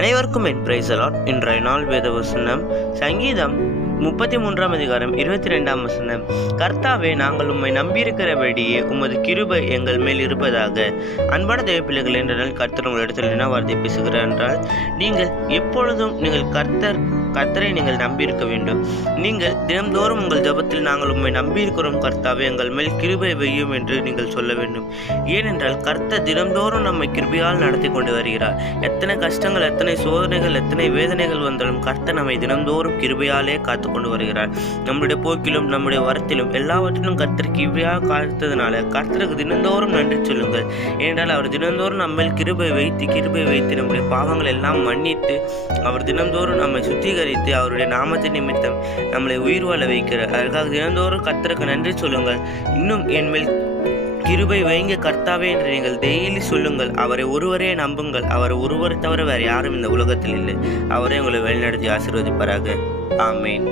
அனைவருக்கும் என் price allot. இன்றைய நாள் வேத வசனம் சங்கீதம் 33 அதிகாரம் 22 வசனம். கர்த்தாவே, நாங்கள் உம்மை நம்பியிருக்கிறபடியே உமது கிருபை எங்கள் மேல் இருப்பதாக. அன்பான தேவ பிள்ளைகள், என்ற நாள் கர்த்தர் உங்களிடத்தில் என்ன வார்த்தை பேசுகிறார் என்றால், நீங்கள் எப்பொழுதும் கர்த்தரை நீங்கள் நம்பியிருக்க வேண்டும். நீங்கள் தினம்தோறும் உங்கள் ஜபத்தில் நாங்கள் உம்மை நம்பியிருக்கிறோம் கர்த்தாவே, எங்கள் மேல் கிருபை வையும் என்று நீங்கள் சொல்ல வேண்டும். ஏனென்றால் கர்த்தர் தினம்தோறும் நம்மை கிருபையால் நடத்தி கொண்டு வருகிறார். எத்தனை கஷ்டங்கள், எத்தனை சோதனைகள், எத்தனை வேதனைகள் வந்தாலும் கர்த்தர் நம்மை தினம்தோறும் கிருபையாலே காத்து கொண்டு வருகிறார். நம்முடைய போக்கிலும் நம்முடைய வரத்திலும் எல்லாவற்றிலும் கர்த்தர் கிருபையாக காத்ததுனால கர்த்தருக்கு தினந்தோறும் நன்றி சொல்லுங்கள். ஏனென்றால் அவர் தினந்தோறும் நம்ம கிருபை வைத்து நம்முடைய பாவங்கள் எல்லாம் மன்னித்து அவர் தினந்தோறும் நம்மை சுத்திகரித்து அவருடைய நாமத்தின் நிமித்தம் நம்மளை உயிர் வாழ வைக்கிறார். அதற்காக தினந்தோறும் கர்த்தருக்கு நன்றி சொல்லுங்கள். இன்னும் என்மேல் கிருபை வைங்க கர்த்தாவே என்று நீங்கள் டெய்லி சொல்லுங்கள். அவரை ஒருவரே நம்புங்கள். அவரை ஒருவரை தவிர வேறு யாரும் இந்த உலகத்தில் இல்லை. அவரே உங்களை வழிநடத்தி ஆசீர்வதிப்பாராக. ஆமேன்.